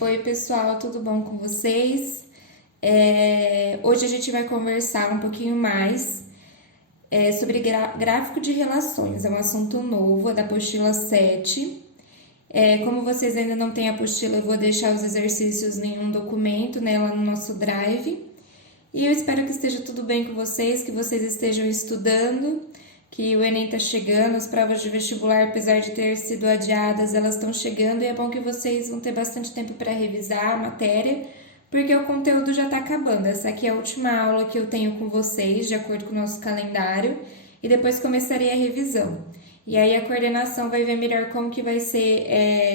Oi, pessoal, tudo bom com vocês? Hoje a gente vai conversar um pouquinho mais sobre gráfico de relações. É um assunto novo, é da apostila 7. Como vocês ainda não têm a apostila, eu vou deixar os exercícios em um documento, né, lá no nosso Drive. E eu espero que esteja tudo bem com vocês, que vocês estejam estudando, que o Enem está chegando, as provas de vestibular, apesar de ter sido adiadas, elas estão chegando e é bom que vocês vão ter bastante tempo para revisar a matéria, porque o conteúdo já está acabando. Essa aqui é a última aula que eu tenho com vocês, de acordo com o nosso calendário, e depois começarei a revisão. E aí a coordenação vai ver melhor como que vai ser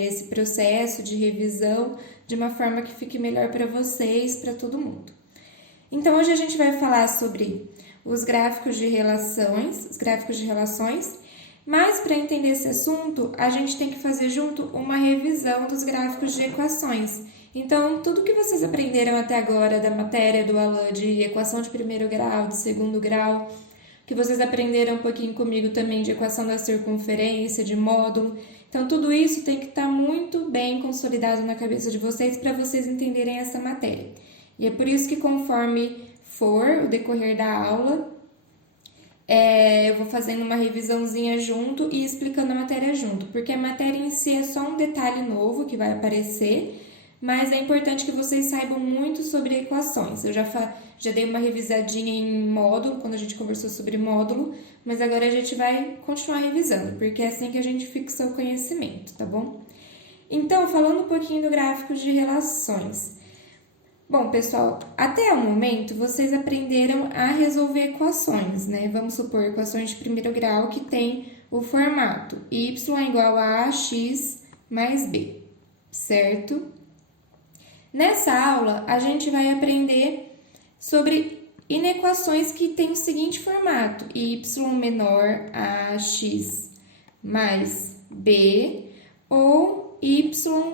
esse processo de revisão, de uma forma que fique melhor para vocês, para todo mundo. Então hoje a gente vai falar sobre os gráficos de relações, mas para entender esse assunto, a gente tem que fazer junto uma revisão dos gráficos de equações. Então, tudo que vocês aprenderam até agora da matéria do Alan de equação de primeiro grau, de segundo grau, que vocês aprenderam um pouquinho comigo também de equação da circunferência, de módulo. Então, tudo isso tem que estar muito bem consolidado na cabeça de vocês para vocês entenderem essa matéria. E é por isso que conforme for o decorrer da aula, eu vou fazendo uma revisãozinha junto e explicando a matéria junto, porque a matéria em si é só um detalhe novo que vai aparecer, mas é importante que vocês saibam muito sobre equações. Eu já dei uma revisadinha em módulo, quando a gente conversou sobre módulo, mas agora a gente vai continuar revisando, porque é assim que a gente fixa o conhecimento, tá bom? Então, falando um pouquinho do gráfico de relações. Bom, pessoal, até o momento vocês aprenderam a resolver equações, né? Vamos supor equações de primeiro grau que tem o formato y igual a ax mais b, certo? Nessa aula, a gente vai aprender sobre inequações que têm o seguinte formato: y menor a x mais b ou y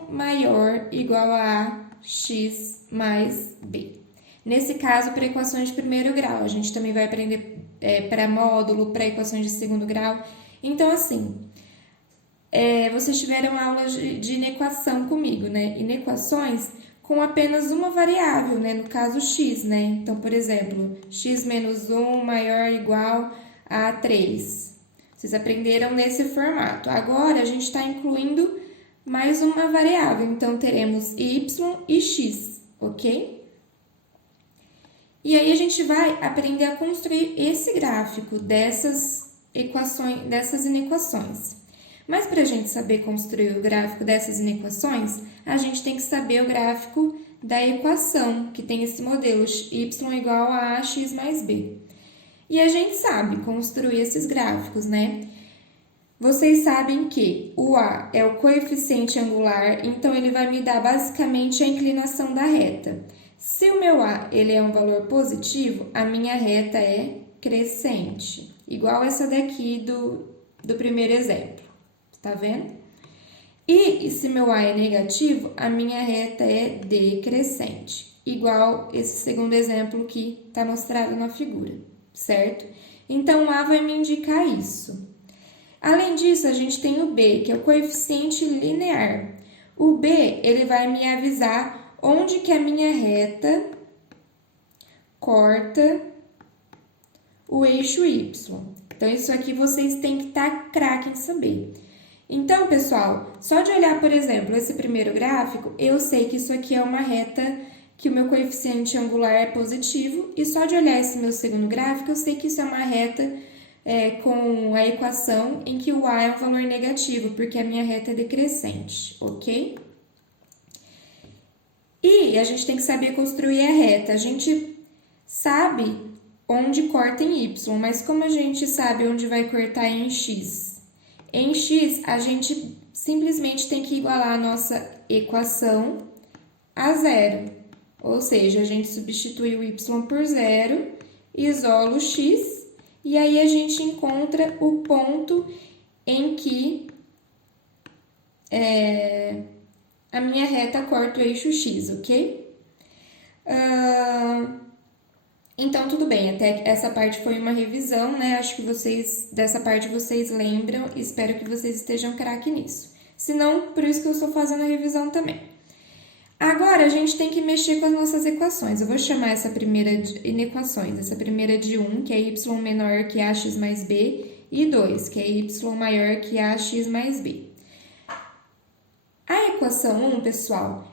maior igual a x mais b. Nesse caso, para equações de primeiro grau, a gente também vai aprender para módulo, para equações de segundo grau. Então, assim, vocês tiveram aulas de inequação comigo, né? Inequações com apenas uma variável, né? No caso, x, né? Então, por exemplo, x menos 1 maior ou igual a 3. Vocês aprenderam nesse formato. Agora, a gente está incluindo mais uma variável. Então, teremos y e x, ok? E aí, a gente vai aprender a construir esse gráfico dessas inequações. Mas para a gente saber construir o gráfico dessas inequações, a gente tem que saber o gráfico da equação, que tem esse modelo y igual a ax mais b. E a gente sabe construir esses gráficos, né? Vocês sabem que o a é o coeficiente angular, então ele vai me dar basicamente a inclinação da reta. Se o meu a ele é um valor positivo, a minha reta é crescente, igual essa daqui do primeiro exemplo. Tá vendo? E se meu a é negativo, a minha reta é decrescente, igual esse segundo exemplo que está mostrado na figura, certo? Então, o a vai me indicar isso. Além disso, a gente tem o b, que é o coeficiente linear. O b, ele vai me avisar onde que a minha reta corta o eixo y. Então, isso aqui vocês têm que estar craque em saber. Então, pessoal, só de olhar, por exemplo, esse primeiro gráfico, eu sei que isso aqui é uma reta que o meu coeficiente angular é positivo, e só de olhar esse meu segundo gráfico, eu sei que isso é uma reta com a equação em que o a é um valor negativo, porque a minha reta é decrescente, ok? E a gente tem que saber construir a reta. A gente sabe onde corta em y, mas como a gente sabe onde vai cortar em x? Em x, a gente simplesmente tem que igualar a nossa equação a zero. Ou seja, a gente substitui o y por zero, isola o x, e aí a gente encontra o ponto em que a minha reta corta o eixo x, ok? Então, tudo bem, até essa parte foi uma revisão, né? Acho que dessa parte vocês lembram, espero que vocês estejam craque nisso. Se não, por isso que eu estou fazendo a revisão também. Agora, a gente tem que mexer com as nossas equações. Eu vou chamar essa primeira de inequações, essa primeira de 1, que é y menor que ax mais b, e 2, que é y maior que ax mais b. A equação 1, pessoal,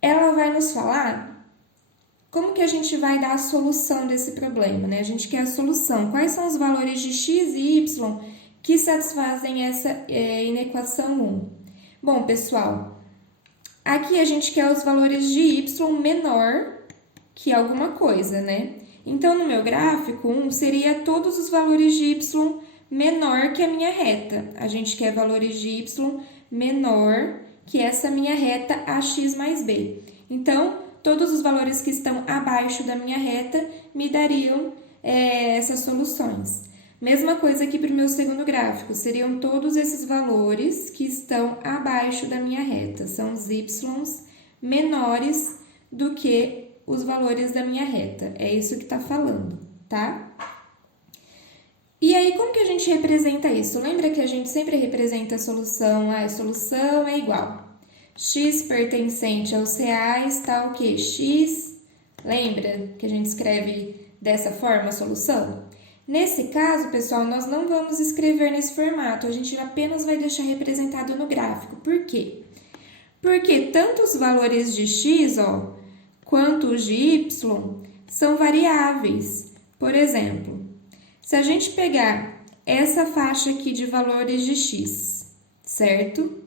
ela vai nos falar como que a gente vai dar a solução desse problema, né? A gente quer a solução. Quais são os valores de x e y que satisfazem essa inequação 1? Bom, pessoal, aqui a gente quer os valores de y menor que alguma coisa, né? Então, no meu gráfico, 1 seria todos os valores de y menor que a minha reta. A gente quer valores de y menor que essa minha reta ax mais b. Então, todos os valores que estão abaixo da minha reta me dariam essas soluções. Mesma coisa aqui para o meu segundo gráfico, seriam todos esses valores que estão abaixo da minha reta, são os y's menores do que os valores da minha reta, é isso que está falando, tá? E aí, como que a gente representa isso? Lembra que a gente sempre representa a solução, a solução é igual. X pertencente aos reais tá o quê? X, lembra que a gente escreve dessa forma a solução? Nesse caso, pessoal, nós não vamos escrever nesse formato, a gente apenas vai deixar representado no gráfico. Por quê? Porque tanto os valores de x, ó, quanto os de y são variáveis. Por exemplo, se a gente pegar essa faixa aqui de valores de x, certo?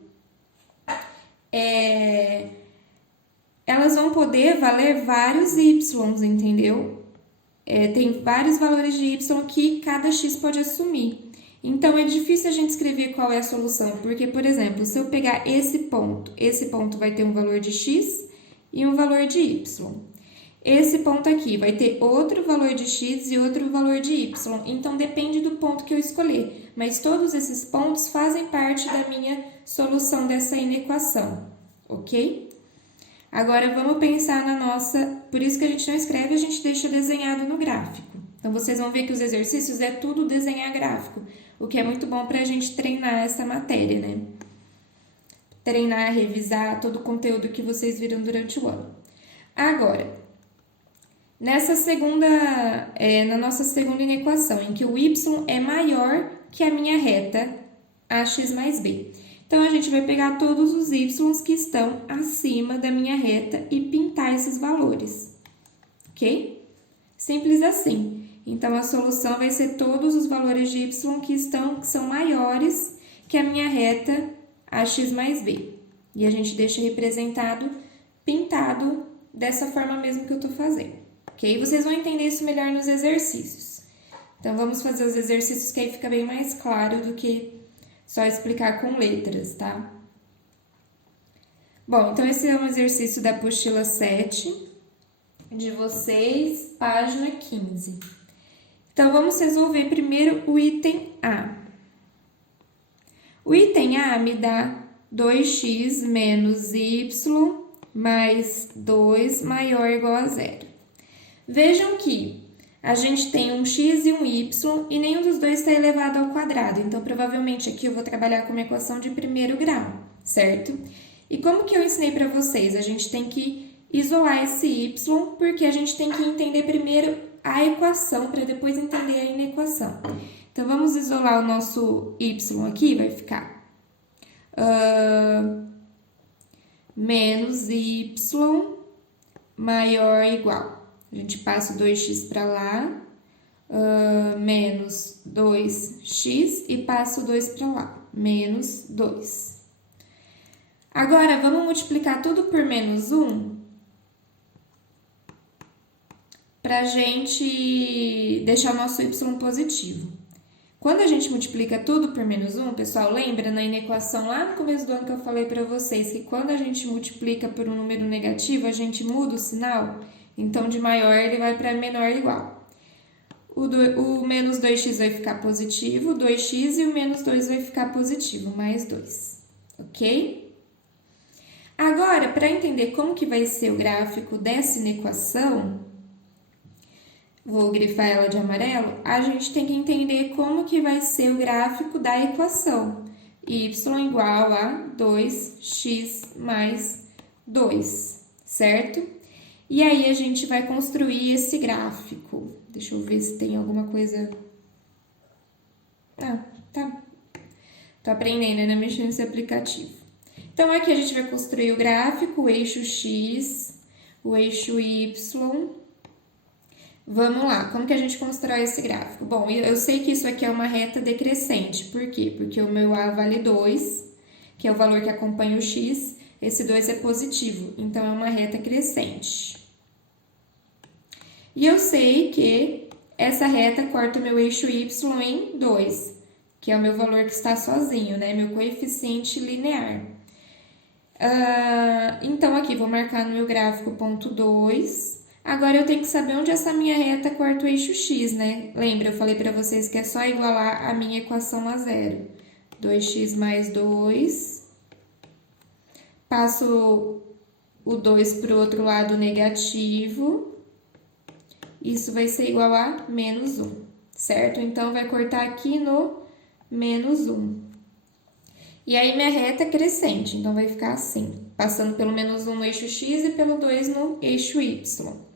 Elas vão poder valer vários y's, entendeu? Tem vários valores de y que cada x pode assumir. Então, é difícil a gente escrever qual é a solução, porque, por exemplo, se eu pegar esse ponto vai ter um valor de x e um valor de y. Esse ponto aqui vai ter outro valor de x e outro valor de y, então depende do ponto que eu escolher, mas todos esses pontos fazem parte da minha solução dessa inequação, ok? Agora, vamos pensar na nossa... Por isso que a gente não escreve, a gente deixa desenhado no gráfico. Então, vocês vão ver que os exercícios é tudo desenhar gráfico, o que é muito bom para a gente treinar essa matéria, né? Treinar, revisar todo o conteúdo que vocês viram durante o ano. Agora, na nossa segunda inequação, em que o y é maior que a minha reta ax mais b. Então, a gente vai pegar todos os y's que estão acima da minha reta e pintar esses valores, ok? Simples assim. Então, a solução vai ser todos os valores de y que são maiores que a minha reta ax mais b. E a gente deixa representado, pintado, dessa forma mesmo que eu tô fazendo, ok? Vocês vão entender isso melhor nos exercícios. Então, vamos fazer os exercícios que aí fica bem mais claro do que só explicar com letras, tá? Bom, então esse é um exercício da apostila 7 de vocês, página 15. Então, vamos resolver primeiro o item A. O item A me dá 2x menos y mais 2 maior ou igual a zero. Vejam que a gente tem um x e um y e nenhum dos dois está elevado ao quadrado. Então, provavelmente aqui eu vou trabalhar com uma equação de primeiro grau, certo? E como que eu ensinei para vocês? A gente tem que isolar esse y, porque a gente tem que entender primeiro a equação para depois entender a inequação. Então, vamos isolar o nosso y aqui, vai ficar menos y maior ou igual. A gente passa o 2x para lá, menos 2x e passa o 2 para lá, menos 2. Agora, vamos multiplicar tudo por menos 1 para a gente deixar o nosso y positivo. Quando a gente multiplica tudo por menos 1, pessoal, lembra na inequação lá no começo do ano que eu falei para vocês que quando a gente multiplica por um número negativo, a gente muda o sinal? Então, de maior ele vai para menor ou igual. O menos 2x vai ficar positivo, 2x e o menos 2 vai ficar positivo, mais 2, ok? Agora, para entender como que vai ser o gráfico dessa inequação, vou grifar ela de amarelo, a gente tem que entender como que vai ser o gráfico da equação. Y igual a 2x mais 2, certo? E aí, a gente vai construir esse gráfico. Deixa eu ver se tem alguma coisa... Ah, tá. Tô aprendendo, né? Mexendo nesse aplicativo. Então, aqui a gente vai construir o gráfico, o eixo X, o eixo Y. Vamos lá, como que a gente constrói esse gráfico? Bom, eu sei que isso aqui é uma reta decrescente. Por quê? Porque o meu A vale 2, que é o valor que acompanha o X. Esse 2 é positivo, então é uma reta crescente. E eu sei que essa reta corta o meu eixo Y em 2, que é o meu valor que está sozinho, né? Meu coeficiente linear. Então, aqui, vou marcar no meu gráfico ponto 2. Agora, eu tenho que saber onde essa minha reta corta o eixo X, né? Lembra, eu falei para vocês que é só igualar a minha equação a zero. 2x mais 2. Passo o 2 para o outro lado negativo. Isso vai ser igual a menos 1, certo? Então, vai cortar aqui no menos 1. E aí, minha reta é crescente, então vai ficar assim, passando pelo menos 1 no eixo X e pelo 2 no eixo Y.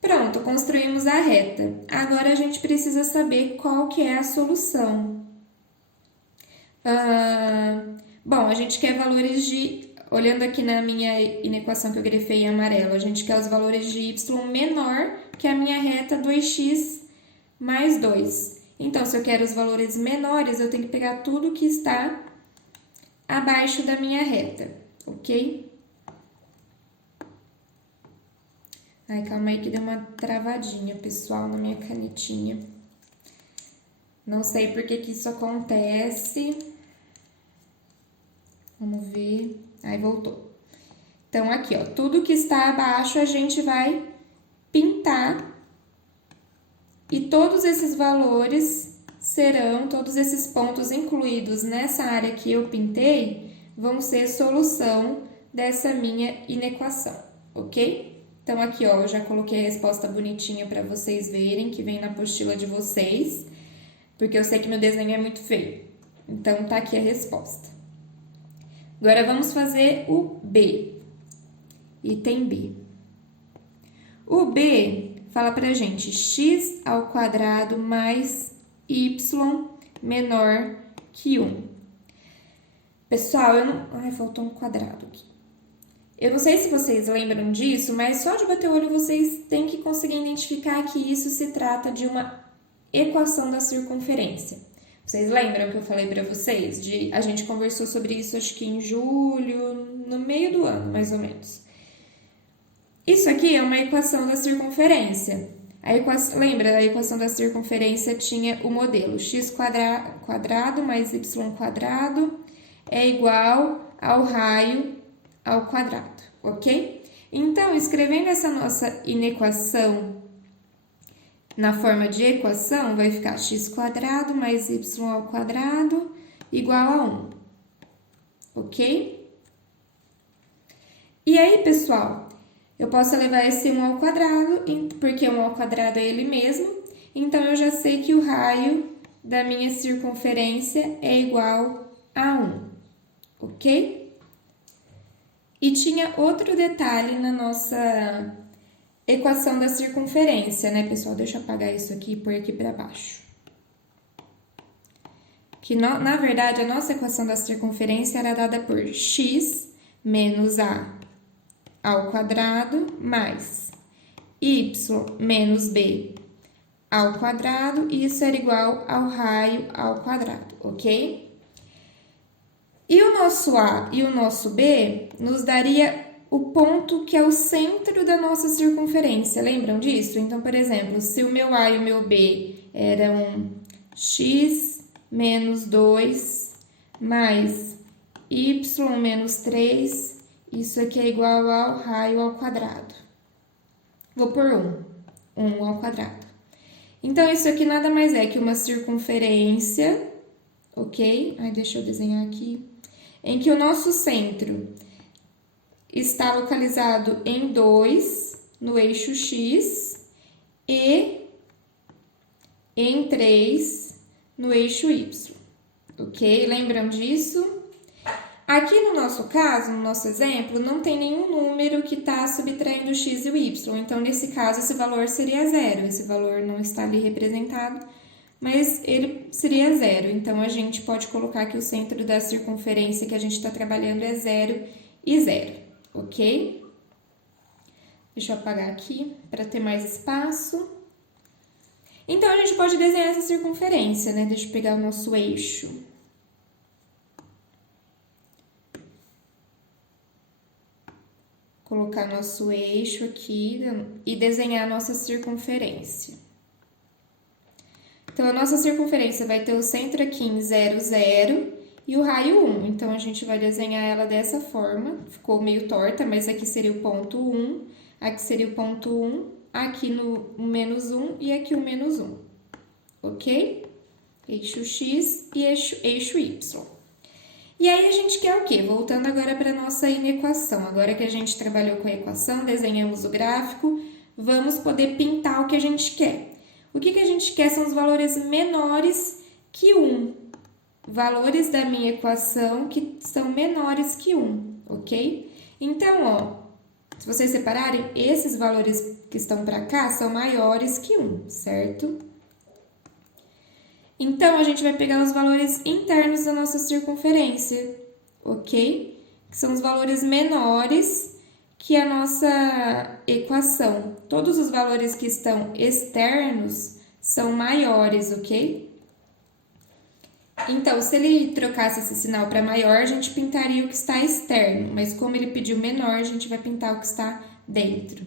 Pronto, construímos a reta. Agora, a gente precisa saber qual que é a solução. Bom, a gente quer valores de... Olhando aqui na minha inequação que eu grafei em amarelo, a gente quer os valores de y menor que a minha reta 2x mais 2. Então, se eu quero os valores menores, eu tenho que pegar tudo que está abaixo da minha reta, ok? Ai, calma aí que deu uma travadinha, pessoal, na minha canetinha. Não sei por que isso acontece. Vamos ver. Aí, voltou. Então, aqui, ó, tudo que está abaixo a gente vai pintar. E todos esses valores serão, todos esses pontos incluídos nessa área que eu pintei, vão ser solução dessa minha inequação, ok? Então, aqui, ó, eu já coloquei a resposta bonitinha para vocês verem, que vem na apostila de vocês, porque eu sei que meu desenho é muito feio. Então, tá aqui a resposta. Agora, vamos fazer o B. Item B. O B fala pra gente x ao quadrado mais y menor que 1. Pessoal, eu não... Ai, faltou um quadrado aqui. Eu não sei se vocês lembram disso, mas só de bater o olho vocês têm que conseguir identificar que isso se trata de uma equação da circunferência. Vocês lembram que eu falei para vocês? A gente conversou sobre isso acho que em julho, no meio do ano, mais ou menos. Isso aqui é uma equação da circunferência. Lembra, a equação da circunferência tinha o modelo x quadrado mais y quadrado é igual ao raio ao quadrado, ok? Então, escrevendo essa nossa inequação na forma de equação, vai ficar x quadrado mais y ao quadrado igual a 1, ok? E aí, pessoal, eu posso levar esse 1 ao quadrado, porque 1 ao quadrado é ele mesmo, então eu já sei que o raio da minha circunferência é igual a 1, ok? E tinha outro detalhe na nossa equação da circunferência, né, pessoal? Deixa eu apagar isso aqui e pôr aqui para baixo. Que, na verdade, a nossa equação da circunferência era dada por x menos a ao quadrado mais y menos b ao quadrado, e isso era igual ao raio ao quadrado, ok? E o nosso A e o nosso B nos daria o ponto que é o centro da nossa circunferência, lembram disso? Então, por exemplo, se o meu A e o meu B eram x menos 2 mais y menos 3, isso aqui é igual ao raio ao quadrado. Vou pôr 1 ao quadrado. Então, isso aqui nada mais é que uma circunferência, ok? Ai, deixa eu desenhar aqui. Em que o nosso centro está localizado em 2, no eixo X, e em 3, no eixo Y, ok? Lembram disso? Aqui no nosso caso, no nosso exemplo, não tem nenhum número que está subtraindo o x e o y. Então, nesse caso, esse valor seria zero. Esse valor não está ali representado, mas ele seria zero. Então, a gente pode colocar que o centro da circunferência que a gente está trabalhando é 0 e 0, ok? Deixa eu apagar aqui para ter mais espaço. Então, a gente pode desenhar essa circunferência, né? Deixa eu pegar o nosso eixo. Colocar nosso eixo aqui e desenhar a nossa circunferência. Então, a nossa circunferência vai ter o centro aqui em 0, 0 e o raio 1. Então, a gente vai desenhar ela dessa forma. Ficou meio torta, mas aqui seria o ponto 1, aqui seria o ponto 1, aqui no menos 1 e aqui o menos 1. Ok? Eixo X e eixo Y. E aí, a gente quer o quê? Voltando agora para a nossa inequação. Agora que a gente trabalhou com a equação, desenhamos o gráfico, vamos poder pintar o que a gente quer. O que a gente quer são os valores menores que 1. Valores da minha equação que são menores que 1, ok? Então, ó, se vocês separarem, esses valores que estão para cá são maiores que 1, certo? Então, a gente vai pegar os valores internos da nossa circunferência, ok? Que são os valores menores que a nossa equação. Todos os valores que estão externos são maiores, ok? Então, se ele trocasse esse sinal para maior, a gente pintaria o que está externo, mas como ele pediu menor, a gente vai pintar o que está dentro,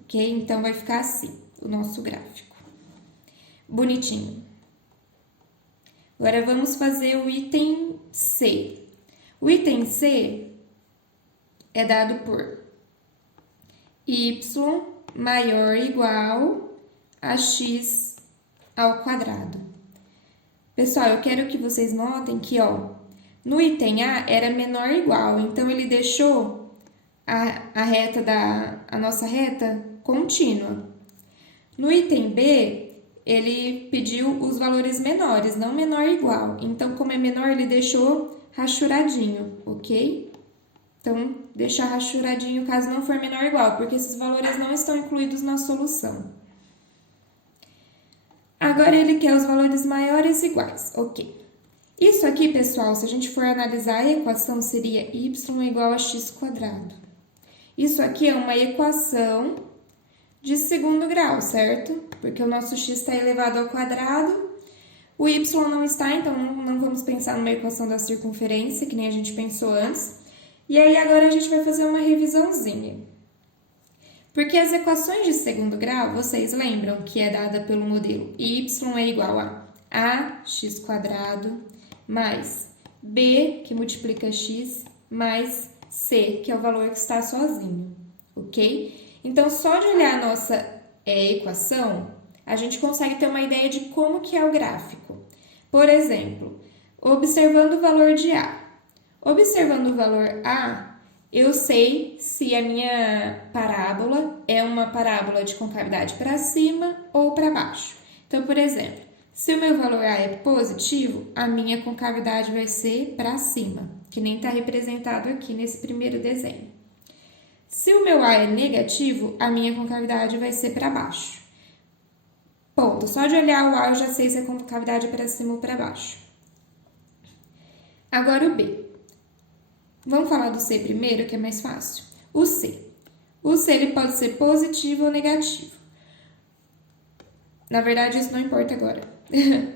ok? Então, vai ficar assim, o nosso gráfico. Bonitinho. Agora, vamos fazer o item C. O item C é dado por y maior ou igual a x ao quadrado. Pessoal, eu quero que vocês notem que, ó, no item A era menor ou igual, então ele deixou a nossa reta contínua. No item B, ele pediu os valores menores, não menor ou igual. Então, como é menor, ele deixou rachuradinho, ok? Então, deixar rachuradinho caso não for menor ou igual, porque esses valores não estão incluídos na solução. Agora, ele quer os valores maiores e iguais, ok. Isso aqui, pessoal, se a gente for analisar a equação, seria y igual a x quadrado. Isso aqui é uma equação de segundo grau, certo? Porque o nosso x está elevado ao quadrado, o y não está, então não vamos pensar numa equação da circunferência, que nem a gente pensou antes. E aí, agora a gente vai fazer uma revisãozinha. Porque as equações de segundo grau, vocês lembram que é dada pelo modelo y é igual a ax quadrado mais b, que multiplica x, mais c, que é o valor que está sozinho, ok? Então, só de olhar a nossa equação, a gente consegue ter uma ideia de como que é o gráfico. Por exemplo, observando o valor de A. Observando o valor A, eu sei se a minha parábola é uma parábola de concavidade para cima ou para baixo. Então, por exemplo, se o meu valor A é positivo, a minha concavidade vai ser para cima, que nem está representado aqui nesse primeiro desenho. Se o meu A é negativo, a minha concavidade vai ser para baixo. Ponto. Só de olhar o A eu já sei se a concavidade é para cima ou para baixo. Agora o B. Vamos falar do C primeiro, que é mais fácil. O C. O C ele pode ser positivo ou negativo. Na verdade, isso não importa agora.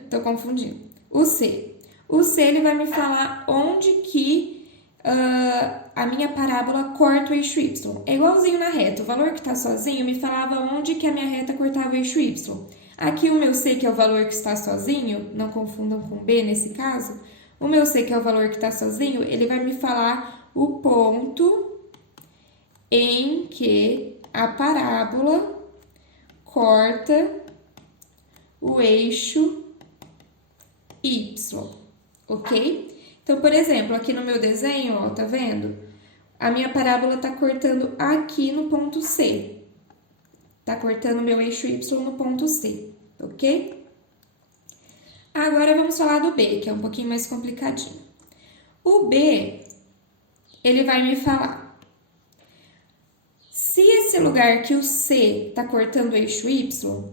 Tô confundindo. O C. O C ele vai me falar onde que a minha parábola corta o eixo Y. É igualzinho na reta. O valor que está sozinho me falava onde que a minha reta cortava o eixo Y. Aqui o meu C, que é o valor que está sozinho, não confundam com B nesse caso, o meu C, que é o valor que está sozinho, ele vai me falar o ponto em que a parábola corta o eixo Y, ok? Então, por exemplo, aqui no meu desenho, ó, tá vendo? A minha parábola tá cortando aqui no ponto C. Tá cortando o meu eixo Y no ponto C, ok? Agora, vamos falar do B, que é um pouquinho mais complicadinho. O B, ele vai me falar. Se esse lugar que o C está cortando o eixo Y,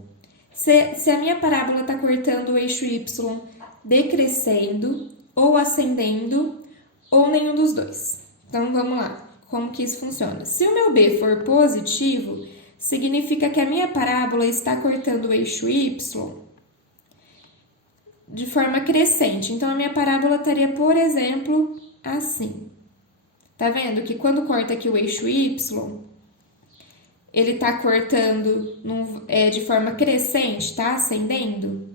se a minha parábola está cortando o eixo Y decrescendo, ou ascendendo, ou nenhum dos dois. Então, vamos lá. Como que isso funciona? Se o meu B for positivo, significa que a minha parábola está cortando o eixo Y de forma crescente. Então, a minha parábola estaria, por exemplo, assim. Tá vendo que quando corta aqui o eixo Y, ele tá cortando de forma crescente, tá ascendendo?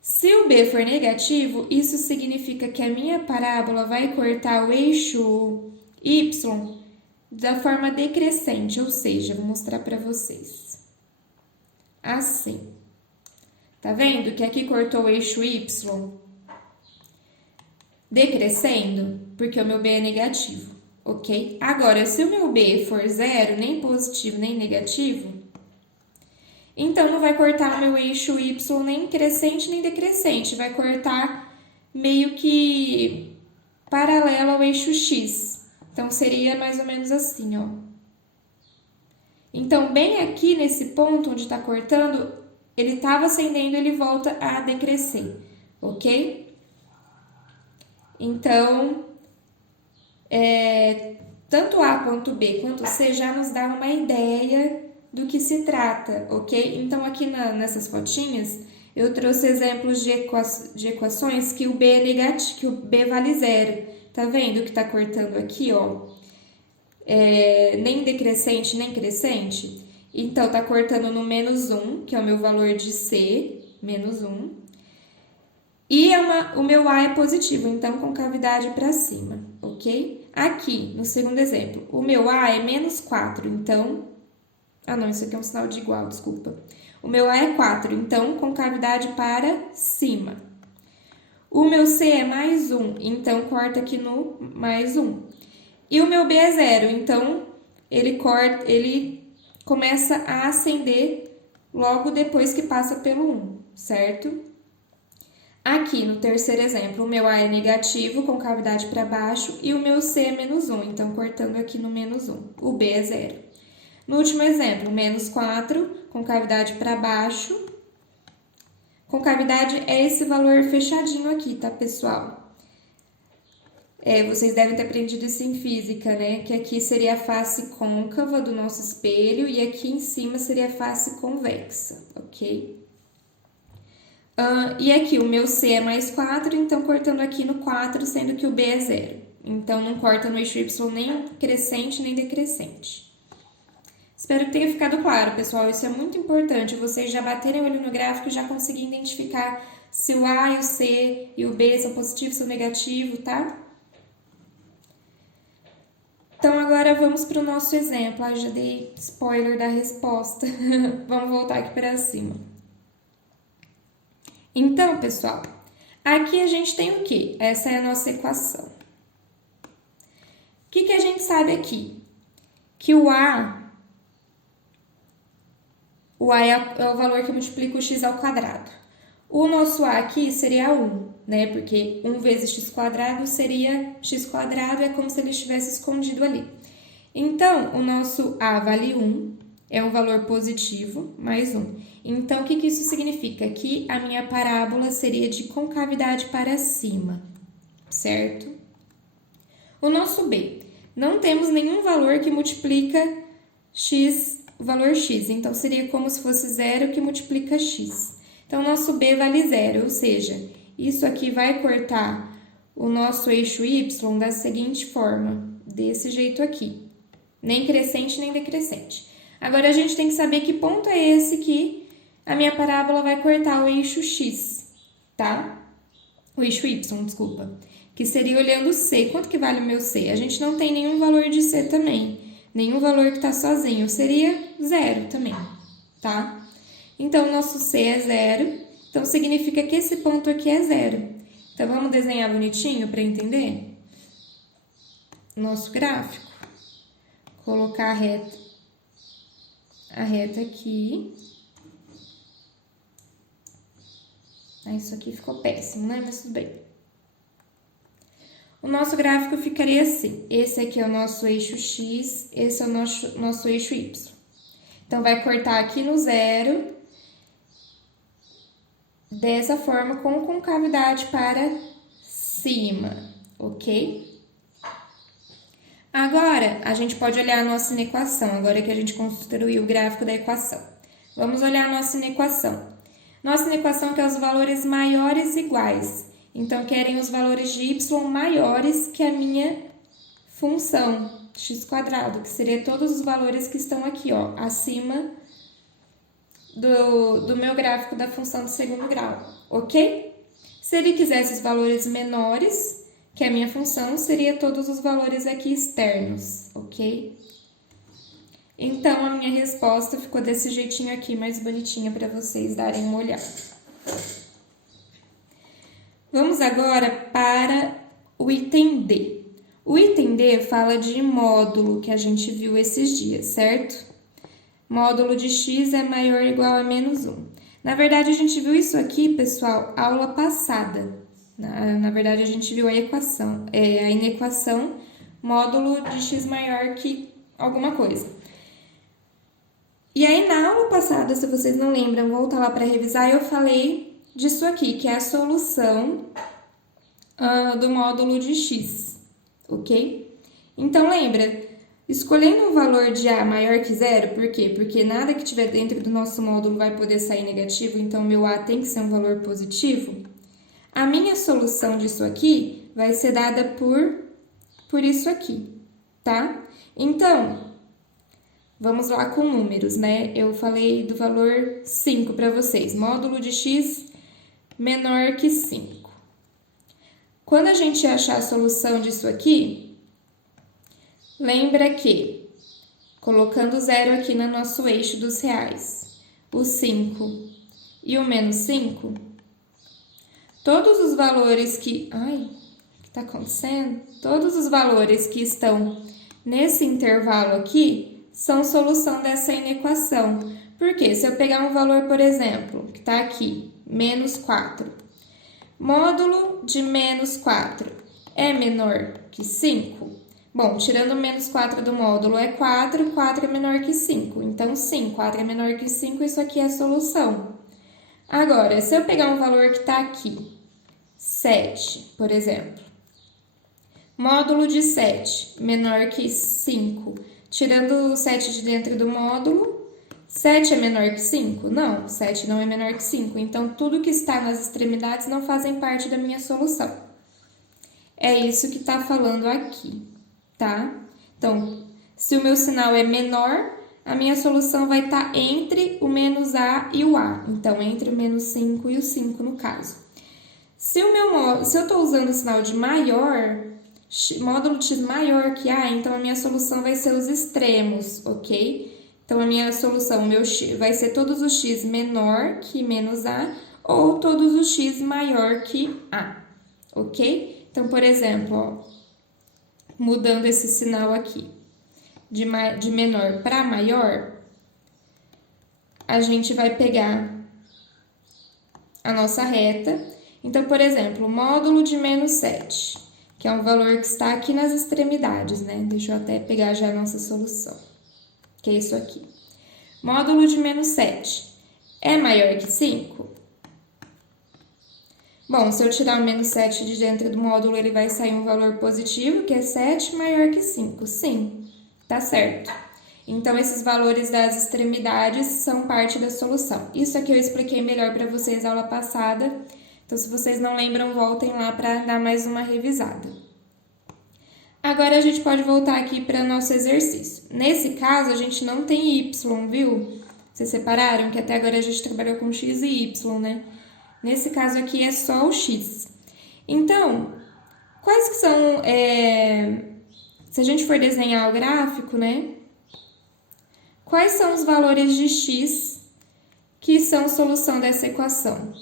Se o B for negativo, isso significa que a minha parábola vai cortar o eixo Y da forma decrescente, ou seja, vou mostrar para vocês. Assim. Tá vendo que aqui cortou o eixo Y decrescendo? Porque o meu B é negativo, ok? Agora, se o meu B for zero, nem positivo nem negativo, então não vai cortar o meu eixo Y nem crescente nem decrescente, vai cortar meio que paralelo ao eixo X. Então, seria mais ou menos assim, ó. Então, bem aqui nesse ponto onde tá cortando, ele estava ascendendo, ele volta a decrescer, ok? Então, tanto A quanto B quanto C já nos dá uma ideia do que se trata, ok? Então, aqui nessas fotinhas, eu trouxe exemplos de equações que o B é negativo, que o B vale zero. Tá vendo que tá cortando aqui, ó? Nem decrescente, nem crescente. Então, tá cortando no menos 1, que é o meu valor de C, menos 1. E o meu A é positivo, então com cavidade para cima, ok? Aqui, no segundo exemplo, o meu A é menos 4, então... Ah, não, isso aqui é um sinal de igual, desculpa. O meu A é 4, então com cavidade para cima. O meu C é mais 1, então corta aqui no mais 1. E o meu B é 0, então ele começa a ascender logo depois que passa pelo 1, certo? Aqui no terceiro exemplo, o meu A é negativo com cavidade para baixo e o meu C é menos 1, então cortando aqui no menos 1. O B é 0. No último exemplo, menos 4 com cavidade para baixo. Com cavidade é esse valor fechadinho aqui, tá, pessoal? Vocês devem ter aprendido isso em física, né? Que aqui seria a face côncava do nosso espelho e aqui em cima seria a face convexa, ok? E aqui o meu C é mais 4, então cortando aqui no 4, sendo que o B é 0. Então, não corta no eixo Y nem crescente nem decrescente. Espero que tenha ficado claro, pessoal. Isso é muito importante. Vocês já baterem o olho no gráfico e já conseguirem identificar se o A e o C e o B são positivos ou negativos, tá? Então, agora vamos para o nosso exemplo. Já dei spoiler da resposta. Vamos voltar aqui para cima. Então, pessoal, aqui a gente tem o quê? Essa é a nossa equação. O que a gente sabe aqui? Que o A é o valor que multiplica o x ao quadrado. O nosso A aqui seria 1, né? Porque 1 vezes x quadrado seria x quadrado, é como se ele estivesse escondido ali. Então, o nosso A vale 1, é um valor positivo, mais 1. Então, o que isso significa? Que a minha parábola seria de concavidade para cima, certo? O nosso B, não temos nenhum valor que multiplica x, o valor x, então seria como se fosse 0 que multiplica x. Então, o nosso B vale 0, ou seja, isso aqui vai cortar o nosso eixo y da seguinte forma, desse jeito aqui, nem crescente nem decrescente. Agora, a gente tem que saber que ponto é esse que a minha parábola vai cortar o eixo x, tá? O eixo y, desculpa. Que seria olhando C. Quanto que vale o meu C? A gente não tem nenhum valor de C também. Nenhum valor que tá sozinho. Seria 0 também, tá? Então, o nosso C é 0. Então, significa que esse ponto aqui é 0. Então, vamos desenhar bonitinho para entender? Nosso gráfico. Colocar a reta aqui. Isso aqui ficou péssimo, né? Mas tudo bem. O nosso gráfico ficaria assim. Esse aqui é o nosso eixo X, esse é o nosso eixo Y. Então, vai cortar aqui no zero, dessa forma, com concavidade para cima, ok? Agora, a gente pode olhar a nossa inequação, agora que a gente construiu o gráfico da equação. Vamos olhar a nossa inequação. Nossa inequação quer os valores maiores iguais. Então, querem os valores de y maiores que a minha função x², que seria todos os valores que estão aqui, ó, acima do meu gráfico da função de segundo grau, ok? Se ele quisesse os valores menores, que a minha função, seria todos os valores aqui externos, ok? Então, a minha resposta ficou desse jeitinho aqui, mais bonitinha para vocês darem uma olhada. Vamos agora para o item D. O item D fala de módulo, que a gente viu esses dias, certo? Módulo de x é maior ou igual a menos 1. Na verdade, a gente viu isso aqui, pessoal, aula passada. Na verdade, a gente viu a equação, a inequação, módulo de x maior que alguma coisa. E aí, na aula passada, se vocês não lembram, volta lá para revisar, eu falei disso aqui, que é a solução do módulo de x, ok? Então, lembra, escolhendo um valor de a maior que zero, por quê? Porque nada que tiver dentro do nosso módulo vai poder sair negativo, então meu a tem que ser um valor positivo. A minha solução disso aqui vai ser dada por isso aqui, tá? Então, vamos lá com números, né? Eu falei do valor 5 para vocês, módulo de x menor que 5. Quando a gente achar a solução disso aqui, lembra que, colocando zero aqui no nosso eixo dos reais, o 5 e o menos 5, todos os valores que... Ai, o que está acontecendo? Todos os valores que estão nesse intervalo aqui são solução dessa inequação. Por quê? Se eu pegar um valor, por exemplo, que está aqui, menos 4, módulo de menos 4 é menor que 5? Bom, tirando menos 4 do módulo é 4, 4 é menor que 5. Então, sim, 4 é menor que 5, isso aqui é a solução. Agora, se eu pegar um valor que está aqui, 7, por exemplo, módulo de 7 menor que 5, tirando o 7 de dentro do módulo, 7 é menor que 5? Não, 7 não é menor que 5. Então, tudo que está nas extremidades não fazem parte da minha solução. É isso que está falando aqui, tá? Então, se o meu sinal é menor, a minha solução vai estar entre o menos a e o a. Então, entre o menos 5 e o 5, no caso. Se eu estou usando o sinal de maior, módulo x maior que a, então a minha solução vai ser os extremos, ok? Então, a minha solução, meu x, vai ser todos os x menor que menos a ou todos os x maior que a, ok? Então, por exemplo, ó, mudando esse sinal aqui, de menor para maior, a gente vai pegar a nossa reta. Então, por exemplo, módulo de menos 7, que é um valor que está aqui nas extremidades, né? Deixa eu até pegar já a nossa solução, que é isso aqui. Módulo de menos 7 é maior que 5? Bom, se eu tirar o menos 7 de dentro do módulo, ele vai sair um valor positivo, que é 7 maior que 5. Sim, tá certo. Então, esses valores das extremidades são parte da solução. Isso aqui eu expliquei melhor para vocês na aula passada. Então, se vocês não lembram, voltem lá para dar mais uma revisada. Agora, a gente pode voltar aqui para nosso exercício. Nesse caso, a gente não tem y, viu? Vocês separaram que até agora a gente trabalhou com x e y, né? Nesse caso aqui é só o x. Então, quais que são... se a gente for desenhar o gráfico, né? Quais são os valores de x que são solução dessa equação?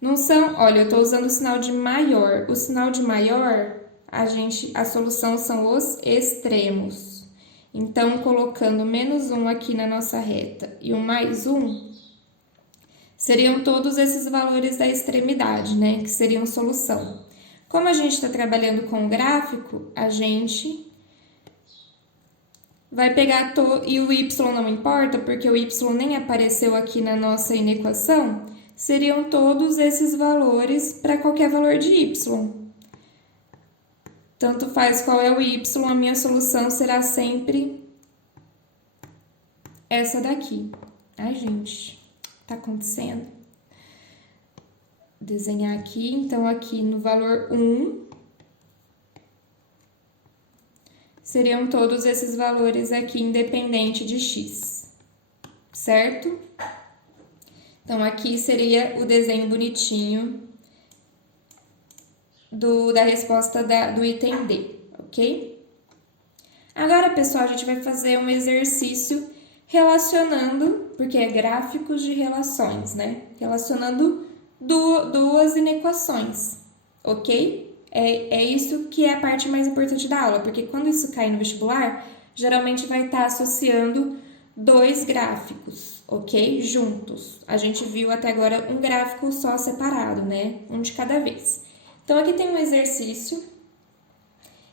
Não são... Olha, eu estou usando o sinal de maior. O sinal de maior, a solução são os extremos. Então, colocando menos 1 aqui na nossa reta e um mais 1, seriam todos esses valores da extremidade, né? Que seriam solução. Como a gente está trabalhando com o gráfico, a gente vai pegar e o y não importa, porque o y nem apareceu aqui na nossa inequação, seriam todos esses valores para qualquer valor de y. Tanto faz qual é o y, a minha solução será sempre essa daqui. Ai, gente, tá acontecendo? Desenhar aqui, então aqui no valor 1, seriam todos esses valores aqui independente de x, certo? Então, aqui seria o desenho bonitinho da resposta do item D, ok? Agora, pessoal, a gente vai fazer um exercício relacionando, porque é gráficos de relações, né? Relacionando duas inequações, ok? É isso que é a parte mais importante da aula, porque quando isso cai no vestibular, geralmente vai estar associando dois gráficos, ok? Juntos. A gente viu até agora um gráfico só separado, né? Um de cada vez. Então, aqui tem um exercício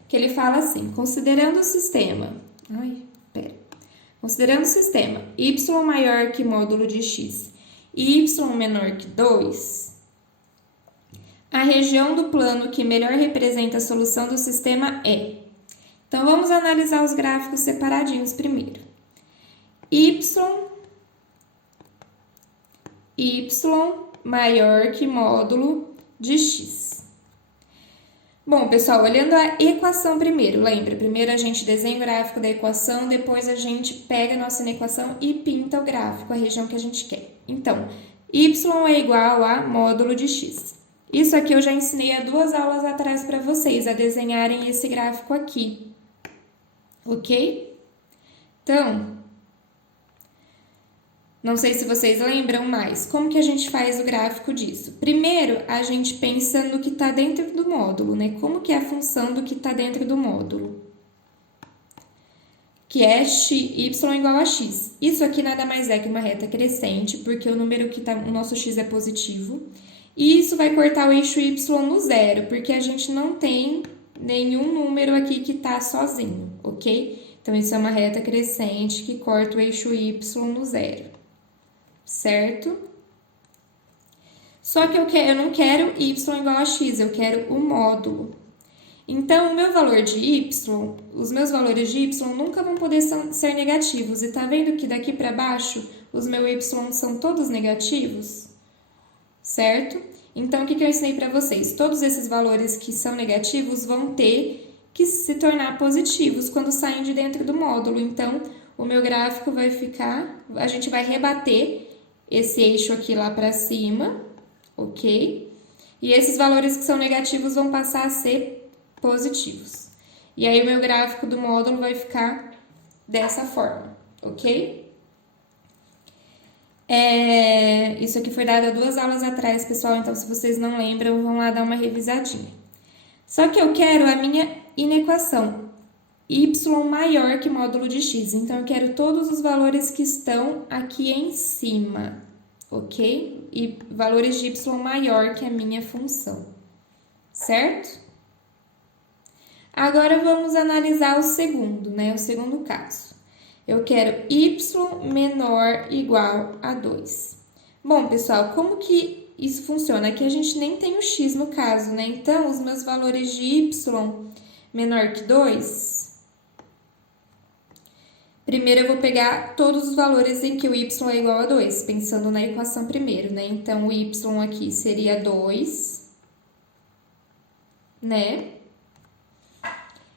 que ele fala assim, considerando o sistema... Considerando o sistema y maior que módulo de x e y menor que 2, a região do plano que melhor representa a solução do sistema é... Então, vamos analisar os gráficos separadinhos primeiro. Y maior que módulo de x. Bom, pessoal, olhando a equação primeiro, lembra? Primeiro a gente desenha o gráfico da equação, depois a gente pega a nossa inequação e pinta o gráfico, a região que a gente quer. Então, y é igual a módulo de x. Isso aqui eu já ensinei há 2 aulas atrás para vocês, a desenharem esse gráfico aqui. Ok? Então, não sei se vocês lembram mais, como que a gente faz o gráfico disso? Primeiro, a gente pensa no que está dentro do módulo, né? Como que é a função do que está dentro do módulo? Que é y igual a x. Isso aqui nada mais é que uma reta crescente, porque o número que tá, o nosso x é positivo. E isso vai cortar o eixo y no zero, porque a gente não tem nenhum número aqui que está sozinho, ok? Então, isso é uma reta crescente que corta o eixo y no zero. Certo? Só que eu não quero y igual a x, eu quero o módulo. Então, o meu valor de y, os meus valores de y nunca vão poder ser negativos. E tá vendo que daqui para baixo, os meus y são todos negativos? Certo? Então, o que eu ensinei para vocês? Todos esses valores que são negativos vão ter que se tornar positivos quando saem de dentro do módulo. Então, o meu gráfico vai ficar... A gente vai rebater esse eixo aqui lá para cima, ok? E esses valores que são negativos vão passar a ser positivos. E aí, o meu gráfico do módulo vai ficar dessa forma, ok? Isso aqui foi dado há 2 aulas atrás, pessoal, então se vocês não lembram, vão lá dar uma revisadinha. Só que eu quero a minha inequação, y maior que módulo de x. Então, eu quero todos os valores que estão aqui em cima, ok? E valores de y maior que a minha função, certo? Agora, vamos analisar o segundo, né? O segundo caso. Eu quero y menor igual a 2. Bom, pessoal, como que isso funciona? Aqui a gente nem tem o x no caso, né? Então, os meus valores de y menor que 2... Primeiro, eu vou pegar todos os valores em que o y é igual a 2, pensando na equação primeiro, né? Então, o y aqui seria 2, né?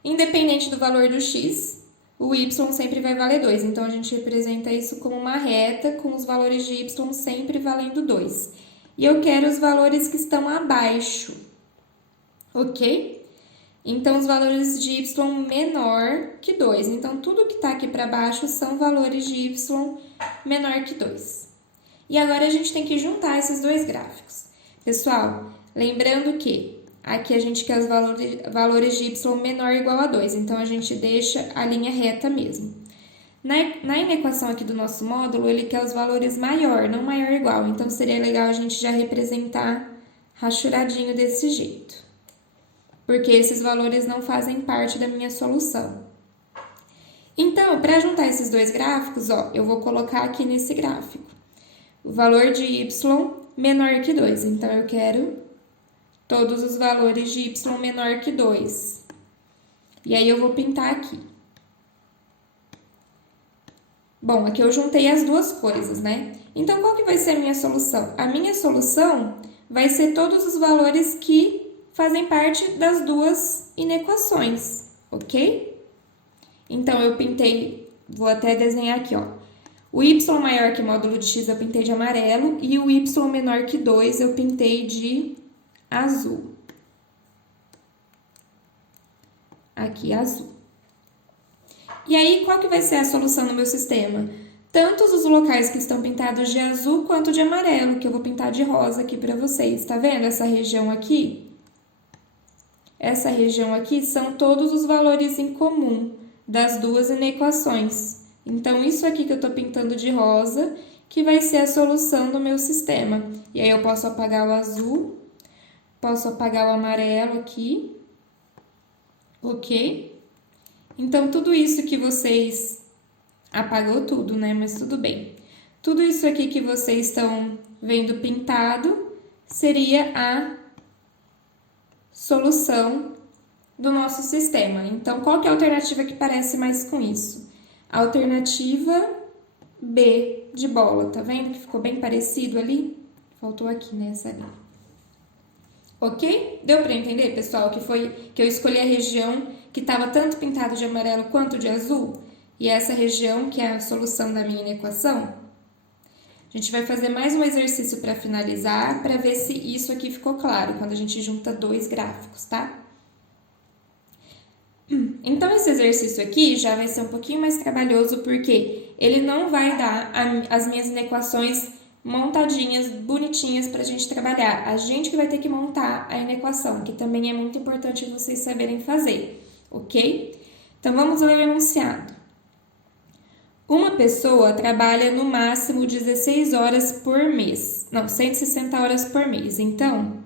Independente do valor do x, o y sempre vai valer 2. Então, a gente representa isso como uma reta com os valores de y sempre valendo 2. E eu quero os valores que estão abaixo, ok? Então, os valores de y menor que 2. Então, tudo que está aqui para baixo são valores de y menor que 2. E agora, a gente tem que juntar esses dois gráficos. Pessoal, lembrando que aqui a gente quer os valores de y menor ou igual a 2. Então, a gente deixa a linha reta mesmo. Na inequação aqui do nosso módulo, ele quer os valores maior, não maior ou igual. Então, seria legal a gente já representar rachuradinho desse jeito. porque esses valores não fazem parte da minha solução. Então, para juntar esses dois gráficos, ó, eu vou colocar aqui nesse gráfico o valor de y menor que 2. Então, eu quero todos os valores de y menor que 2. E aí, eu vou pintar aqui. Bom, aqui eu juntei as duas coisas, né? Então, qual que vai ser a minha solução? A minha solução vai ser todos os valores que fazem parte das duas inequações, ok? Então, eu pintei, vou até desenhar aqui, ó. O y maior que módulo de x eu pintei de amarelo e o y menor que 2 eu pintei de azul. Aqui, azul. E aí, qual que vai ser a solução no meu sistema? Tanto os locais que estão pintados de azul quanto de amarelo, que eu vou pintar de rosa aqui para vocês. Tá vendo essa região aqui? Essa região aqui são todos os valores em comum das duas inequações. Então, isso aqui que eu tô pintando de rosa, que vai ser a solução do meu sistema. E aí, eu posso apagar o azul, posso apagar o amarelo aqui, ok? Então, tudo isso que vocês... Apagou tudo, né? Mas tudo bem. Tudo isso aqui que vocês estão vendo pintado seria a solução do nosso sistema. Então, qual que é a alternativa que parece mais com isso? A alternativa B de bola, tá vendo que ficou bem parecido ali? Faltou aqui, né, essa linha. Ok? Deu para entender, pessoal, que eu escolhi a região que estava tanto pintado de amarelo quanto de azul? E essa região que é a solução da minha inequação? A gente vai fazer mais um exercício para finalizar, para ver se isso aqui ficou claro, quando a gente junta dois gráficos, tá? Então, esse exercício aqui já vai ser um pouquinho mais trabalhoso, porque ele não vai dar as minhas inequações montadinhas, bonitinhas pra gente trabalhar. A gente que vai ter que montar a inequação, que também é muito importante vocês saberem fazer, ok? Então, vamos ler o enunciado. Uma pessoa trabalha no máximo 16 horas por mês. Não, 160 horas por mês. Então,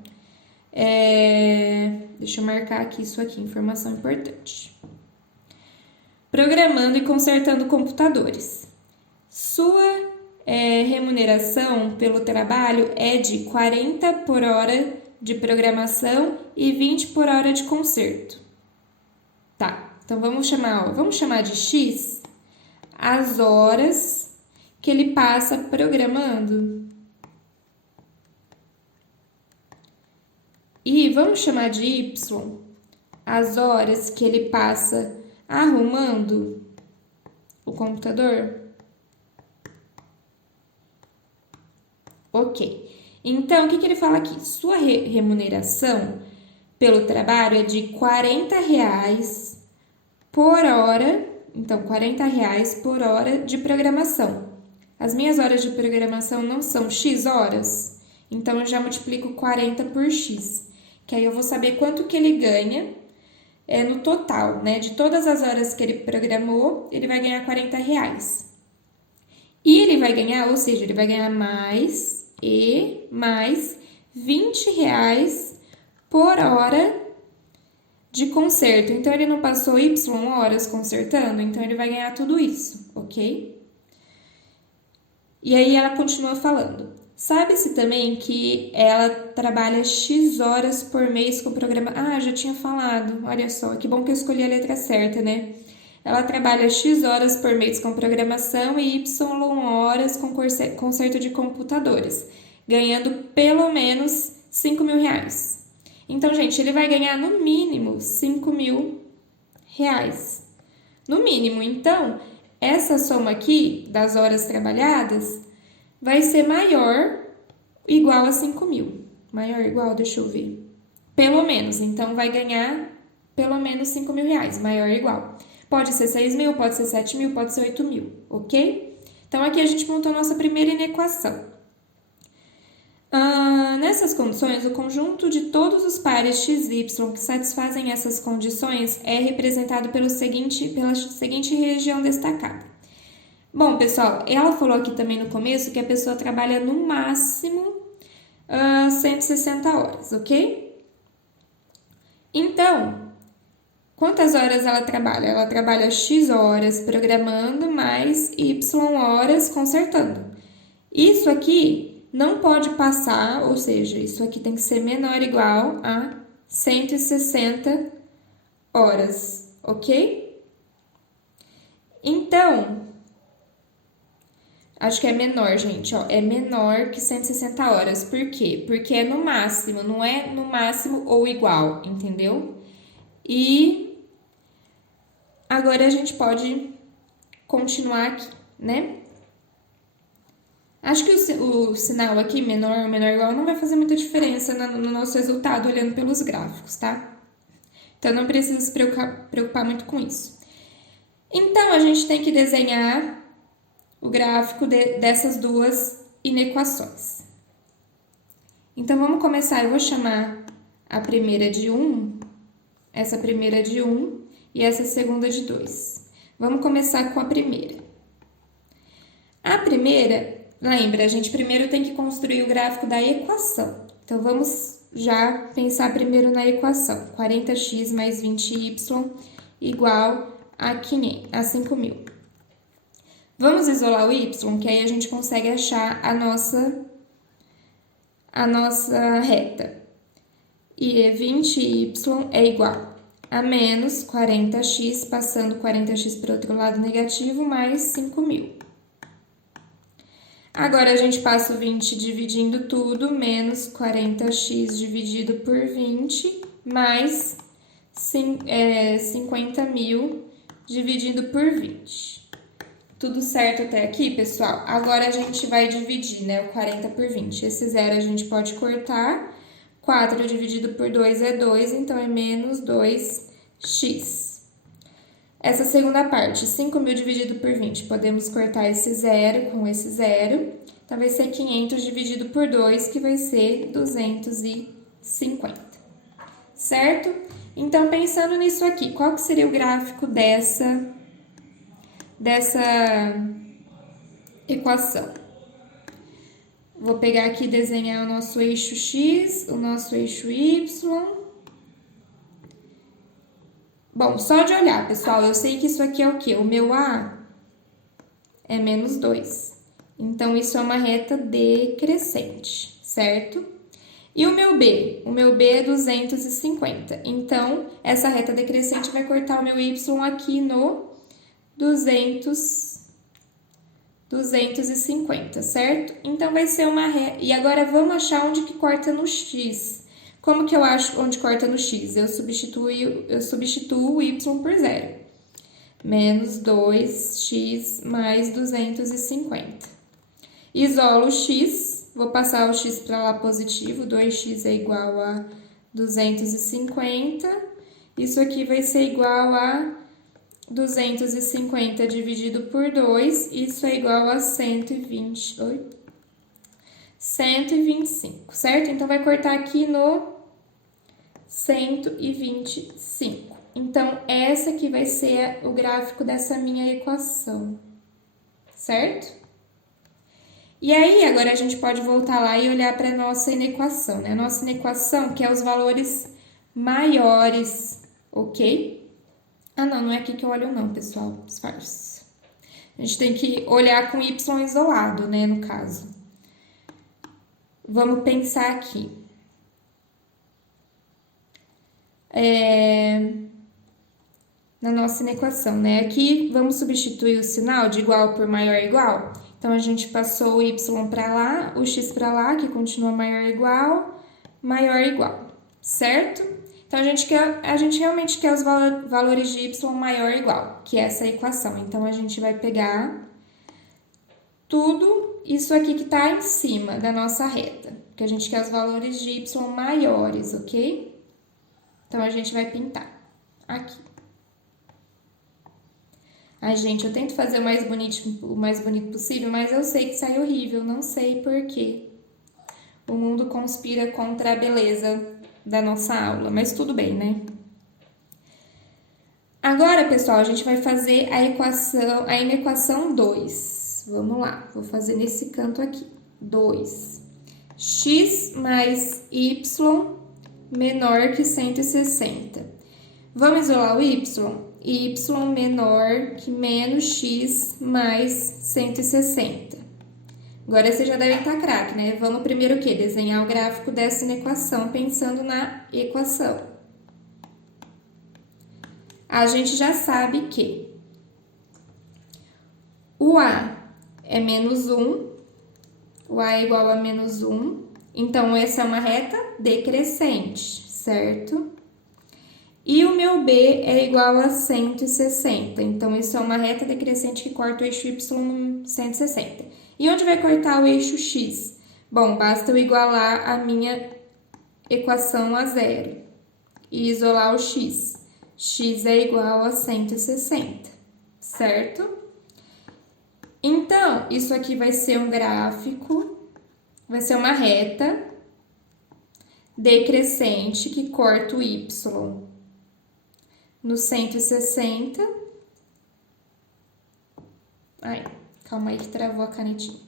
deixa eu marcar aqui isso aqui, informação importante. Programando e consertando computadores. Sua remuneração pelo trabalho é de 40 por hora de programação e 20 por hora de conserto. Tá, então vamos chamar de X as horas que ele passa programando. E vamos chamar de Y as horas que ele passa arrumando o computador. Ok. Então, o que ele fala aqui? Sua remuneração pelo trabalho é de R$40 por hora. Então, R$40 por hora de programação. As minhas horas de programação não são X horas, então eu já multiplico 40 por X, que aí eu vou saber quanto que ele ganha no total, né? De todas as horas que ele programou, ele vai ganhar R$40. E ele vai ganhar, ou seja, ele vai ganhar mais R$20 por hora de conserto. Então, ele não passou Y horas consertando, então ele vai ganhar tudo isso, ok? E aí, ela continua falando. Sabe-se também que ela trabalha X horas por mês com programa... Ah, já tinha falado, olha só, que bom que eu escolhi a letra certa, né? Ela trabalha X horas por mês com programação e Y horas com conserto de computadores, ganhando pelo menos R$5.000. Então, gente, ele vai ganhar no mínimo R$5.000. No mínimo, então, essa soma aqui das horas trabalhadas vai ser maior igual a 5.000. Maior igual, deixa eu ver. Pelo menos, então vai ganhar pelo menos R$5.000. Maior igual. Pode ser 6.000, pode ser 7.000, pode ser 8.000, ok? Então, aqui a gente montou a nossa primeira inequação. Nessas condições, o conjunto de todos os pares x, y que satisfazem essas condições é representado pela seguinte região destacada. Bom, pessoal, ela falou aqui também no começo que a pessoa trabalha no máximo 160 horas, ok? Então, quantas horas ela trabalha? Ela trabalha X horas programando mais Y horas consertando. Isso aqui não pode passar, ou seja, isso aqui tem que ser menor ou igual a 160 horas, ok? Então, acho que é menor, gente, ó, é menor que 160 horas. Por quê? Porque é no máximo, não é no máximo ou igual, entendeu? E agora a gente pode continuar aqui, né? Acho que o sinal aqui, menor ou menor ou igual, não vai fazer muita diferença no nosso resultado olhando pelos gráficos, tá? Então, não precisa se preocupar muito com isso. Então, a gente tem que desenhar o gráfico dessas duas inequações. Então, vamos começar. Eu vou chamar a primeira de 1, essa primeira de 1 e essa segunda de 2. Vamos começar com a primeira. A primeira, lembra, a gente primeiro tem que construir o gráfico da equação. Então, vamos já pensar primeiro na equação. 40x mais 20y igual a 5.000. Vamos isolar o y, que aí a gente consegue achar a nossa reta. E 20y é igual a menos 40x, passando 40x para o outro lado negativo, mais 5.000. Agora, a gente passa o 20 dividindo tudo, menos 40x dividido por 20, mais 50.000 dividido por 20. Tudo certo até aqui, pessoal? Agora, a gente vai dividir, né, o 40 por 20. Esse zero a gente pode cortar. 4 dividido por 2 é 2, então é menos 2x. Essa segunda parte, 5.000 dividido por 20, podemos cortar esse zero com esse zero. Então, vai ser 500 dividido por 2, que vai ser 250. Certo? Então, pensando nisso aqui, qual que seria o gráfico dessa equação? Vou pegar aqui e desenhar o nosso eixo X, o nosso eixo Y. Bom, só de olhar, pessoal, eu sei que isso aqui é o quê? O meu A é menos 2. Então, isso é uma reta decrescente, certo? E o meu B? O meu B é 250. Então, essa reta decrescente vai cortar o meu Y aqui no 250, certo? Então, vai ser uma reta... E agora, vamos achar onde que corta no X. Como que eu acho onde corta no X? Eu substituo o Y por zero. Menos 2x mais 250. Isolo o X, vou passar o X para lá positivo, 2x é igual a 250. Isso aqui vai ser igual a 250 dividido por 2, isso é igual a 125, certo? Então, vai cortar aqui no 125. Então, essa aqui vai ser o gráfico dessa minha equação, certo? E aí, agora a gente pode voltar lá e olhar para a nossa inequação, né? A nossa inequação quer os valores maiores, ok? Ah, não é aqui que eu olho não, pessoal, disfarce. A gente tem que olhar com y isolado, né, no caso. Vamos pensar aqui. Na nossa inequação, né? Aqui, vamos substituir o sinal de igual por maior ou igual. Então, a gente passou o y para lá, o x para lá, que continua maior ou igual, certo? Então, a gente realmente quer os valores de y maior ou igual, que é essa equação. Então, a gente vai pegar tudo isso aqui que está em cima da nossa reta, que a gente quer os valores de y maiores, ok? Então, a gente vai pintar aqui. Ai, gente, eu tento fazer o mais bonito possível, mas eu sei que sai horrível, não sei por quê. O mundo conspira contra a beleza da nossa aula, mas tudo bem, né? Agora, pessoal, a gente vai fazer a inequação 2. Vamos lá, vou fazer nesse canto aqui. 2. X mais y menor que 160. Vamos isolar o y? Y menor que menos x mais 160. Agora você já deve estar craque, né? Vamos primeiro o quê? Desenhar o gráfico dessa equação, pensando na equação. A gente já sabe que o a é menos 1, o a é igual a menos 1, então essa é uma reta decrescente, certo? E o meu b é igual a 160, então isso é uma reta decrescente que corta o eixo y no 160. E onde vai cortar o eixo x? Bom, basta eu igualar a minha equação a zero e isolar o x. X é igual a 160, certo? Então, isso aqui vai ser um gráfico, vai ser uma reta decrescente que corta o y no 160. Ai, calma aí que travou a canetinha.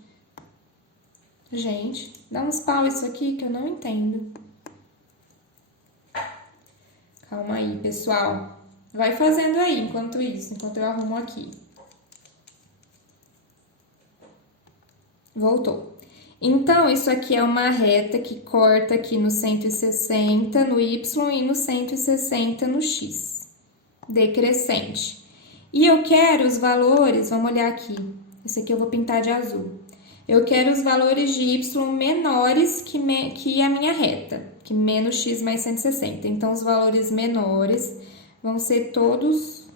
Gente, dá uns pau isso aqui que eu não entendo. Calma aí, pessoal. Vai fazendo aí enquanto isso, enquanto eu arrumo aqui. Voltou. Então, isso aqui é uma reta que corta aqui no 160 no y e no 160 no x. Decrescente. E eu quero os valores, vamos olhar aqui. Esse aqui eu vou pintar de azul. Eu quero os valores de y menores que a minha reta, que menos x mais 160. Então, os valores menores vão ser todos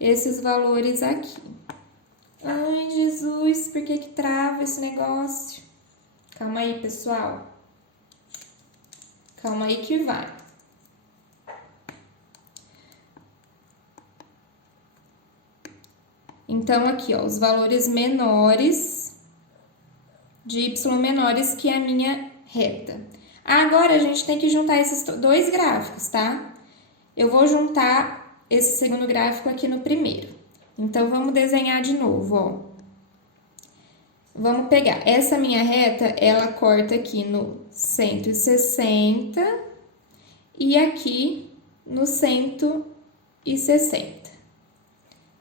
esses valores aqui. Ai, Jesus, por que trava esse negócio? Calma aí, pessoal. Calma aí que vai. Então, aqui, ó, os valores menores de y menores que a minha reta. Agora, a gente tem que juntar esses dois gráficos, tá? Eu vou juntar esse segundo gráfico aqui no primeiro. Então, vamos desenhar de novo, ó. Vamos pegar essa minha reta, ela corta aqui no 160 e aqui no 160.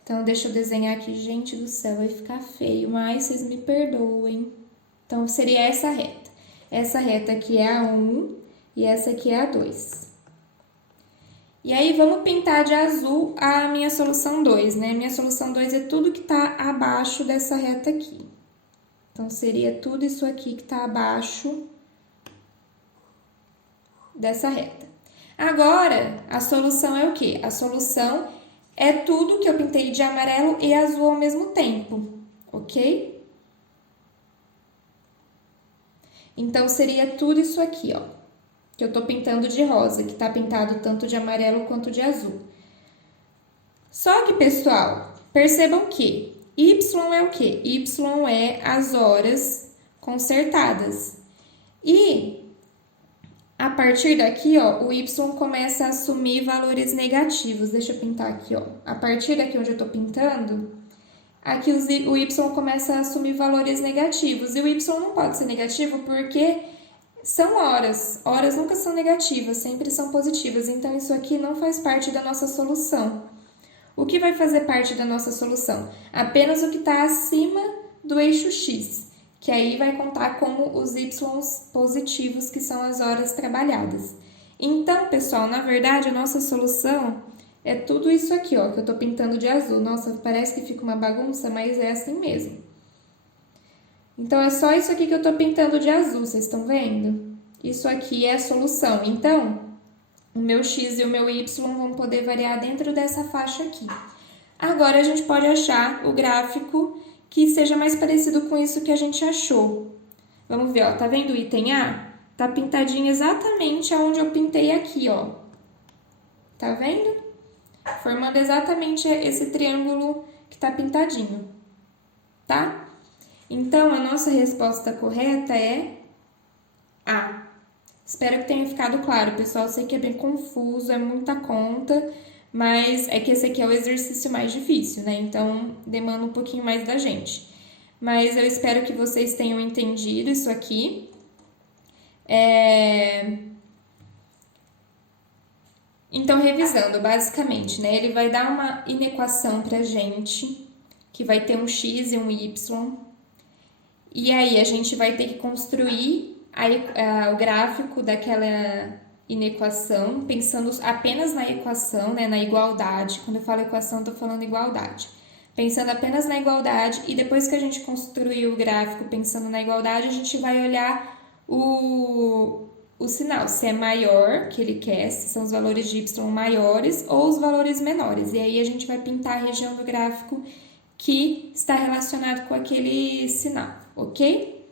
Então, deixa eu desenhar aqui. Gente do céu, vai ficar feio, mas vocês me perdoem. Então, seria essa reta. Essa reta aqui é a 1 e essa aqui é a 2. E aí, vamos pintar de azul a minha solução 2, né? Minha solução 2 é tudo que tá abaixo dessa reta aqui. Então, seria tudo isso aqui que tá abaixo dessa reta. Agora, a solução é o quê? A solução é tudo que eu pintei de amarelo e azul ao mesmo tempo, ok? Então, seria tudo isso aqui, ó, que eu tô pintando de rosa, que tá pintado tanto de amarelo quanto de azul. Só que, pessoal, percebam que Y é o quê? Y é as horas consertadas. E a partir daqui, ó, o Y começa a assumir valores negativos. Deixa eu pintar aqui, ó. A partir daqui onde eu tô pintando, aqui o Y começa a assumir valores negativos. E o Y não pode ser negativo porque são horas. Horas nunca são negativas, sempre são positivas. Então, isso aqui não faz parte da nossa solução. O que vai fazer parte da nossa solução? Apenas o que está acima do eixo X, que aí vai contar como os Y positivos, que são as horas trabalhadas. Então, pessoal, na verdade, a nossa solução é tudo isso aqui, ó, que eu tô pintando de azul. Nossa, parece que fica uma bagunça, mas é assim mesmo. Então, é só isso aqui que eu tô pintando de azul, vocês estão vendo? Isso aqui é a solução. Então, o meu X e o meu Y vão poder variar dentro dessa faixa aqui. Agora, a gente pode achar o gráfico que seja mais parecido com isso que a gente achou. Vamos ver, ó, tá vendo o item A? Tá pintadinho exatamente aonde eu pintei aqui, ó. Tá vendo? Formando exatamente esse triângulo que tá pintadinho, tá? Então, a nossa resposta correta é A. Espero que tenha ficado claro, pessoal. Eu sei que é bem confuso, é muita conta, mas é que esse aqui é o exercício mais difícil, né? Então, demanda um pouquinho mais da gente. Mas eu espero que vocês tenham entendido isso aqui. Então, revisando, basicamente, né? Ele vai dar uma inequação pra gente, que vai ter um x e um y. E aí, a gente vai ter que construir o gráfico daquela inequação, pensando apenas na equação, né? Na igualdade. Quando eu falo equação, eu tô falando igualdade. Pensando apenas na igualdade, e depois que a gente construir o gráfico pensando na igualdade, a gente vai olhar o sinal, se é maior, que ele quer, se são os valores de y maiores ou os valores menores. E aí a gente vai pintar a região do gráfico que está relacionado com aquele sinal, ok?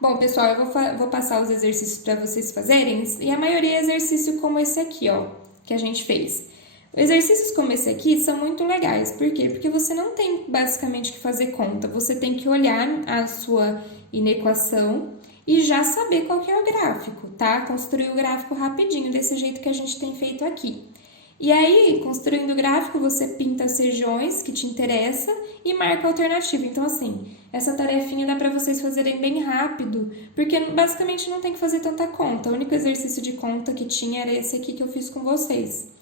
Bom, pessoal, eu vou passar os exercícios para vocês fazerem, e a maioria é exercício como esse aqui, ó, que a gente fez. Exercícios como esse aqui são muito legais, por quê? Porque você não tem basicamente que fazer conta, você tem que olhar a sua inequação e já saber qual que é o gráfico, tá? Construir o gráfico rapidinho, desse jeito que a gente tem feito aqui. E aí, construindo o gráfico, você pinta as regiões que te interessam e marca a alternativa. Então, assim, essa tarefinha dá para vocês fazerem bem rápido, porque basicamente não tem que fazer tanta conta. O único exercício de conta que tinha era esse aqui que eu fiz com vocês.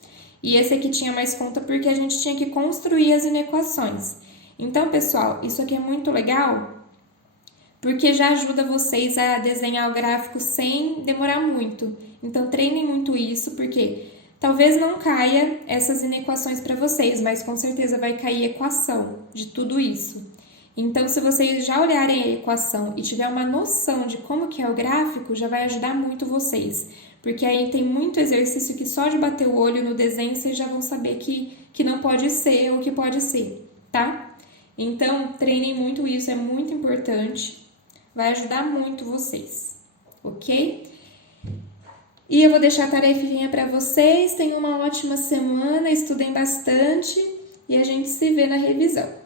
E esse aqui tinha mais conta porque a gente tinha que construir as inequações. Então, pessoal, isso aqui é muito legal, porque já ajuda vocês a desenhar o gráfico sem demorar muito. Então, treinem muito isso, porque talvez não caia essas inequações para vocês, mas com certeza vai cair equação de tudo isso. Então, se vocês já olharem a equação e tiver uma noção de como que é o gráfico, já vai ajudar muito vocês. Porque aí tem muito exercício que só de bater o olho no desenho vocês já vão saber que não pode ser ou que pode ser, tá? Então, treinem muito isso, é muito importante. Vai ajudar muito vocês, ok? E eu vou deixar a tarefinha para vocês. Tenham uma ótima semana, estudem bastante e a gente se vê na revisão.